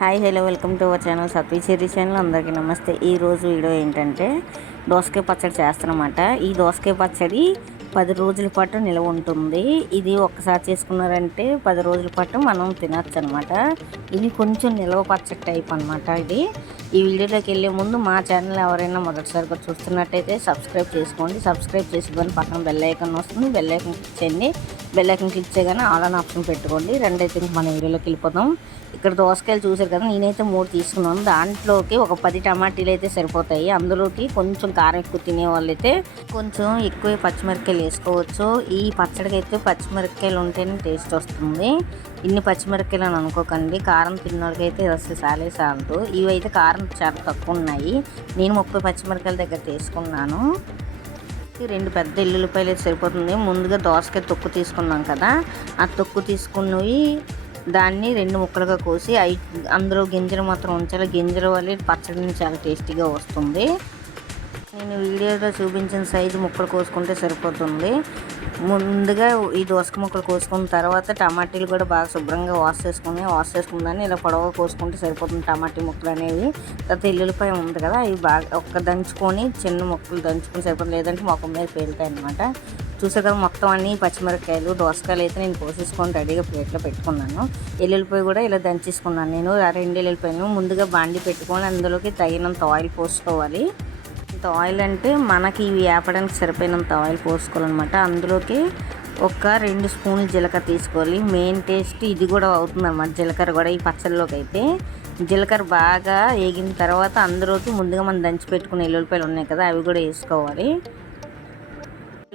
Hi hello welcome to our channel Satvi Cherry channel. అందరికీ నమస్తే. ఈరోజు వీడియో ఏంటంటే దోసకాయ పచ్చడి చేస్తానమాట. ఈ దోసకాయ పచ్చడి 10 రోజుల పాటు నిల్వ ఉంటుంది. ఇది ఒక్కసారి చేసుకున్నారంటే 10 రోజుల పాటు మనం తినచ్చు అనమాట. ఇది కొంచెం నిల్వ పచ్చడి టైప్ అనమాట. ఈ వీడియోలోకి వెళ్ళే ముందు మా ఛానల్ ఎవరైనా మొదటిసారిగా చూస్తున్నట్టయితే సబ్స్క్రైబ్ చేసుకోండి. సబ్స్క్రైబ్ చేసుకొని పక్కన బెల్ ఐకాన్ వస్తుంది, బెల్ ఐకాన్ క్లిక్ చేయండి. బెల్ ఐకాన్ క్లిక్ చేయగానే ఆల్ అన్ ఆప్షన్ పెట్టుకోండి. రెండైతే మన వీడియోలోకి వెళ్ళిపోదాం. ఇక్కడ దోసకాయలు చూసారు కదా, నేనైతే 3 తీసుకున్నాను. దాంట్లోకి ఒక 10 టమాటీలు అయితే సరిపోతాయి. అందులోకి కొంచెం కారం ఎక్కువ తినే వాళ్ళైతే కొంచెం ఎక్కువ పచ్చిమిరపకాయలు వేసుకోవచ్చు. ఈ పచ్చడికి అయితే పచ్చిమిరపకాయలు ఉంటేనే టేస్ట్ వస్తుంది. ఇన్ని పచ్చిమిరపకాయలు అని అనుకోకండి, కారం తిన్నోళ్ళకి అయితే అసలు సాలే సాలదు. ఇవైతే కారం చాలా తక్కువ ఉన్నాయి. నేను 30 పచ్చిమిరపకాయల దగ్గర తీసుకున్నాను. 2 పెద్ద ఎల్లుల్లిపాయలు అయితే సరిపోతుంది. ముందుగా దోసకాయ తొక్కు తీసుకున్నాం కదా, ఆ తొక్కు తీసుకున్నవి దాన్ని 2 ముక్కలుగా కోసి అందులో గింజలు మాత్రం ఉంచాలి. గింజల వల్ల పచ్చడిని చాలా టేస్టీగా వస్తుంది. నేను వీడియోలో చూపించిన సైజు ముక్కలు కోసుకుంటే సరిపోతుంది. ముందుగా ఈ దోసకాయ ముక్కలు కోసుకున్న తర్వాత టమాటీలు కూడా బాగా శుభ్రంగా వాష్ చేసుకుందాన్ని ఇలా పొడవుగా కోసుకుంటే సరిపోతుంది టమాటీ ముక్కలు అనేవి. తర్వాత ఎల్లుల్లిపాయ ఉంది కదా, ఇవి బాగా దంచుకొని చిన్న ముక్కలు దంచుకొని సరిపోతుంది, లేదంటే మొక్క మీద పేలుతాయి అనమాట. చూసే కదా మొత్తం అన్ని పచ్చిమిరపకాయలు దోసకాయలు అయితే నేను కోసేసుకొని రెడీగా ప్లేట్లో పెట్టుకున్నాను. ఎల్లుల్లిపాయ కూడా ఇలా దంచేసుకున్నాను. నేను 2 ఎల్లుల్లిపాయలు ముందుగా బాండి పెట్టుకొని అందులోకి తగినంత ఆయిల్ పోసుకోవాలి. ఇంత ఆయిల్ అంటే మనకి ఇవి వేపడానికి సరిపోయినంత ఆయిల్ పోసుకోవాలన్నమాట. అందులోకి ఒక 2 స్పూన్లు జీలకర్ర తీసుకోవాలి. మెయిన్ టేస్ట్ ఇది కూడా అవుతుందన్నమాట, జీలకర్ర కూడా ఈ పచ్చడిలోకి అయితే. జీలకర్ర బాగా వేగిన తర్వాత అందులోకి ముందుగా మనం దంచి పెట్టుకున్న ఎల్లుల్లిపాయలు ఉన్నాయి కదా, అవి కూడా వేసుకోవాలి.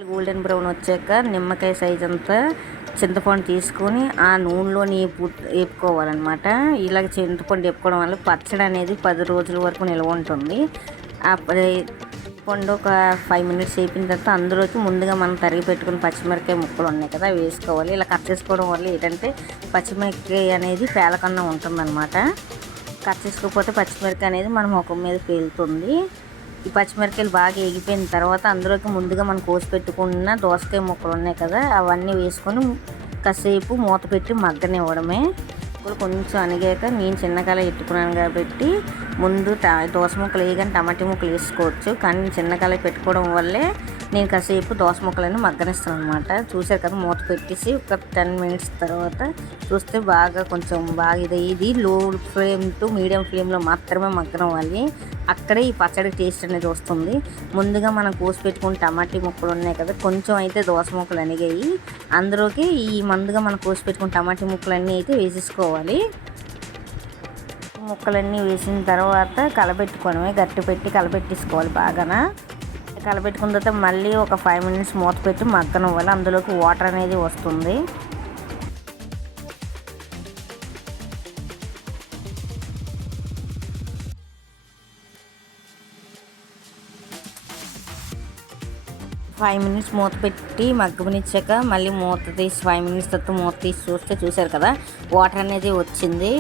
గోల్డెన్ బ్రౌన్ వచ్చాక నిమ్మకాయ సైజ్ అంతా చింతపండు తీసుకొని ఆ నూనెలోని వేపుకోవాలన్నమాట. ఇలాగ చింతపండు వేపుకోవడం వల్ల పచ్చడి అనేది 10 రోజుల వరకు నిల్వ ఉంటుంది. ఆ పండు ఒక 5 మినిట్స్ వేపిన తర్వాత అందులోకి ముందుగా మనం తరిగి పెట్టుకుని పచ్చిమిరపకాయ ముక్కలు ఉన్నాయి కదా, అవి వేసుకోవాలి. ఇలా కట్ చేసుకోవడం వల్ల ఏంటంటే పచ్చిమిరపకాయ అనేది పేలకన్నా ఉంటుందన్నమాట. కట్ చేసుకోకపోతే పచ్చిమిరపకాయ అనేది మన ముఖం మీద పేలుతుంది. ఈ పచ్చిమిరపకాయలు బాగా ఎగిపోయిన తర్వాత అందులోకి ముందుగా మనం కోసి పెట్టుకున్న దోసకాయ ముక్కలు ఉన్నాయి కదా, అవన్నీ వేసుకొని కాసేపు మూత పెట్టి మగ్గనివ్వడమే. కొంచెం అనిగాక నేను చిన్నకాయలు పెట్టుకున్నాను కాబట్టి ముందు దోస ముక్కలు వేయగానే టమాటా ముక్కలు వేసుకోవచ్చు, కానీ నేను చిన్నకాయలు పెట్టుకోవడం వల్లే నేను కాసేపు దోస ముక్కలను మగ్గనిస్తాను అనమాట. చూసారు కదా, మూత పెట్టేసి ఒక 10 మినిట్స్ తర్వాత చూస్తే కొంచెం బాగా ఇది లో ఫ్లేమ్ టు మీడియం ఫ్లేమ్లో మాత్రమే మగ్గనివ్వాలి. అక్కడే ఈ పచ్చడి టేస్ట్ అనేది వస్తుంది. ముందుగా మనం కోసి పెట్టుకుని టమాటీ ముక్కలు ఉన్నాయి కదా, కొంచెం అయితే దోస ముక్కలు అనిగాయి. అందులోకి ఈ ముందుగా మనం కోసి పెట్టుకున్న టమాటీ ముక్కలన్నీ అయితే వేసేసుకోవాలి. ముక్కలన్నీ వేసిన తర్వాత కలబెట్టుకోవడమే, గట్టి పెట్టి కలబెట్టేసుకోవాలి. బాగా కలబెట్టుకున్న తర్వాత మళ్ళీ ఒక 5 మినిట్స్ మూత పెట్టి మగ్గనివ్వాలి. అందులోకి వాటర్ అనేది వస్తుంది. ఫైవ్ మినిట్స్ మూత పెట్టి మగ్గనిచ్చాక మళ్ళీ మూత తీసి 5 మినిట్స్ తర్వాత మూత తీసి చూసారు కదా, వాటర్ అనేది వచ్చింది.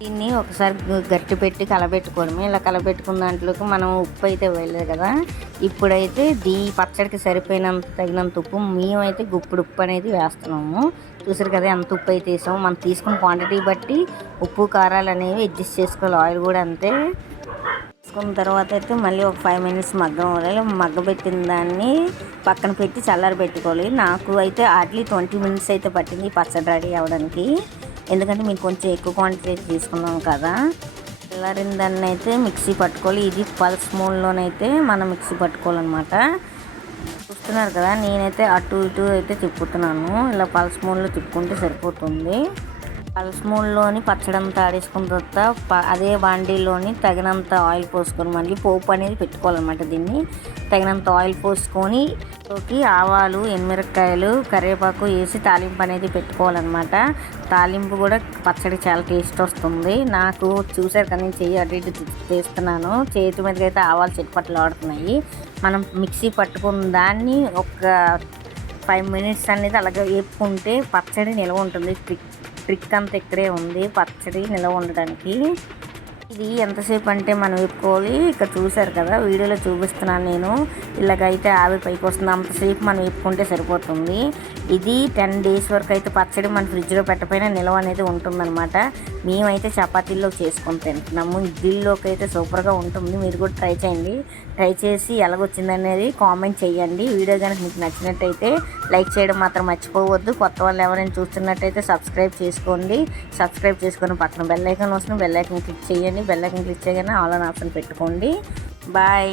దీన్ని ఒకసారి గట్టి పెట్టి కలబెట్టుకోవడమే. ఇలా కలబెట్టుకున్న దాంట్లోకి మనం ఉప్పు అయితే వేయలేదు కదా, ఇప్పుడైతే పచ్చడికి తగినంత ఉప్పు మేమైతే గుప్పుడు ఉప్పు అనేది వేస్తున్నాము. చూసారు కదా ఎంత ఉప్పు అయితే వేసాము. మనం తీసుకున్న క్వాంటిటీ బట్టి ఉప్పు కారాలు అనేవి అడ్జస్ట్ చేసుకోవాలి. ఆయిల్ కూడా అంతే. తీసుకున్న తర్వాత అయితే మళ్ళీ ఒక 5 మినిట్స్ మగ్గబెట్టిన దాన్ని పక్కన పెట్టి చల్లారి పెట్టుకోవాలి. నాకు అయితే హార్డ్లీ 20 మినిట్స్ అయితే పట్టింది పచ్చడి రెడీ అవ్వడానికి. ఎందుకంటే మేము కొంచెం ఎక్కువ క్వాంటిటీ తీసుకున్నాం కదా. చల్లారిన దాన్ని అయితే మిక్సీ పట్టుకోవాలి. ఇది పల్స్ మోడ్లోనైతే మనం మిక్సీ పట్టుకోవాలన్నమాట. చూస్తున్నారు కదా, నేనైతే అటు ఇటు అయితే తిప్పుతున్నాను. ఇలా పల్స్ మోడ్లో తిప్పుకుంటే సరిపోతుంది. పల్స్ మోడ్లోని పచ్చడి అంతా ఆడేసుకున్న తర్వాత అదే బాండీలోని తగినంత ఆయిల్ పోసుకొని మళ్ళీ పోపు అనేది పెట్టుకోవాలన్నమాట. దీన్ని తగినంత ఆయిల్ పోసుకొని ఆవాలు, ఎండుమిరపకాయలు, కరివేపాకు వేసి తాలింపు అనేది పెట్టుకోవాలన్నమాట. తాలింపు కూడా పచ్చడి చాలా టేస్ట్ వస్తుంది. నాకు చూసారు కదా, నేను చెయ్యి అటు ఇటు తీస్తున్నాను. చేతి మీదకి అయితే ఆవాలు చిట్పట్లు ఆడుతున్నాయి. మనం మిక్సీ పట్టుకున్న దాన్ని ఒక 5 మినిట్స్ అనేది అలాగే వేపుకుంటే పచ్చడి నిల్వ ఉంటుంది. ట్రిక్ అంతా ఇక్కడే ఉంది పచ్చడి నిల్వ ఉండడానికి. ఇది ఎంతసేపు అంటే మనం వేపుకోవాలి. ఇక్కడ చూసారు కదా, వీడియోలో చూపిస్తున్నాను నేను. ఇలాగైతే ఆవిరి పైకి వస్తుంది, అంతసేపు మనం వేపుకుంటే సరిపోతుంది. ఇది 10 days వరకు అయితే పచ్చడి మన ఫ్రిడ్జ్లో పెట్టకపోయినా నిల్వ అనేది ఉంటుందన్నమాట. మేమైతే చపాతీల్లో చేసుకొని తింటున్నాము. ఇడ్లీలోకి అయితే సూపర్గా ఉంటుంది. మీరు కూడా ట్రై చేయండి. ట్రై చేసి ఎలాగొచ్చింది అనేది కామెంట్ చేయండి. వీడియో కనుక మీకు నచ్చినట్టయితే లైక్ చేయడం మాత్రం మర్చిపోవద్దు. కొత్త వాళ్ళు ఎవరైనా చూస్తున్నట్టయితే సబ్స్క్రైబ్ చేసుకోండి. సబ్స్క్రైబ్ చేసుకొని పక్కన బెల్ ఐకాన్ వస్తుంది, బెల్ ఐకాన్ క్లిక్ చేయండి. బెల్ ఐకాన్ క్లిక్ చేయగానే ఆల్ ఆన్ ఆప్షన్ పెట్టుకోండి. బాయ్.